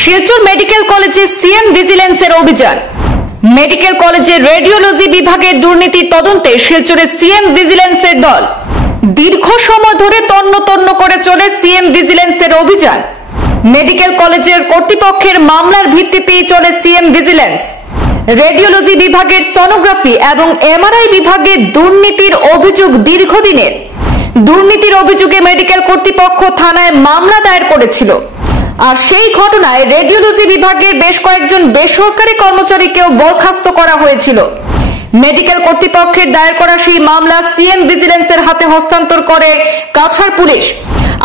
Silchar medical কলেজে CM ভিজিলেন্সের অভিযান। Medical কলেজের রেডিওলজি বিভাগের দুর্নীতি তদন্তে শিলচরে সিএম ভিজিলেন্সের দল। দীর্ঘ সময় ধরে তন্ন তন্ন করে চলে সিএম ভিজিলেন্সের অভিযান। মেডিকেল কলেজের কর্তৃপক্ষের মামলার ভিত্তিতেই চলে সিএম ভিজিলেন্স। রেডিওলজি বিভাগের সোনোগ্রাফি এবং এমআরআই বিভাগে দুর্নীতির অভিযোগ দীর্ঘদিনের। দুর্নীতির অভিযোগে মেডিকেল কর্তৃপক্ষ থানায় মামলা দায়ের করেছিল। আর সেই ঘটনায় রেডিওলজি বিভাগের বেশ কয়েকজন বেসরকারি কর্মচারীকেও বরখাস্ত করা হয়েছিল। মেডিকেল কর্তৃপক্ষের দায়ের করা সেই মামলা সিএম ভিজিলেন্সের হাতে হস্তান্তর করে কাছাড় পুলিশ।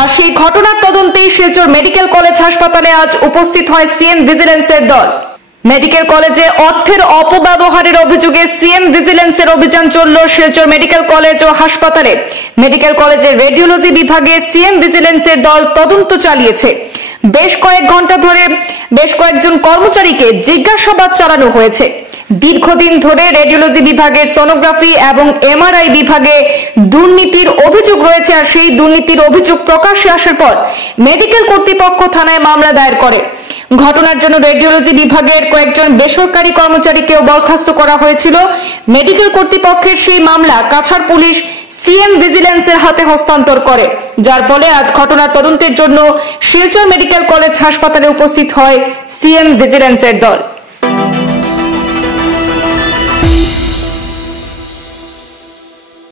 আর সেই ঘটনার তদন্তেই শিলচর মেডিকেল কলেজ হাসপাতালে আজ উপস্থিত হয় সিএম ভিজিলেন্সের দল। মেডিকেল কলেজে অর্থের অপব্যবহারের অভিযোগে সিএম ভিজিলেন্সের অভিযান চলল শিলচর মেডিকেল কলেজ ও হাসপাতালে। মেডিকেল কলেজের রেডিওলজি বিভাগে সিএম ভিজিলেন্সের দল তদন্ত চালিয়েছে। বেশ কয়েক ঘন্টা ধরে বেশ কয়েকজন কর্মচারীকে জিজ্ঞাসাবাদ চালানো হয়েছে। দীর্ঘদিন ধরে রেডিওলজি বিভাগের সোনোগ্রাফি এবং এমআরআই বিভাগে দুর্নীতির অভিযোগ রয়েছে। আর সেই দুর্নীতির অভিযোগ প্রকাশ্যে আসার পর মেডিকেল কর্তৃপক্ষ থানায় মামলা দায়ের করে। ঘটনার জন্য রেডিওলজি বিভাগের কয়েকজন বেসরকারি কর্মচারীকেও বরখাস্ত করা হয়েছিল। মেডিকেল কর্তৃপক্ষের সেই মামলা কাছাড় পুলিশ সিএম ভিজিলেন্সের হাতে হস্তান্তর করে, যার ফলে আজ ঘটনার তদন্তের জন্য শিলচর মেডিকেল কলেজ হাসপাতালে উপস্থিত হয় সিএম ভিজিলেন্সের দল।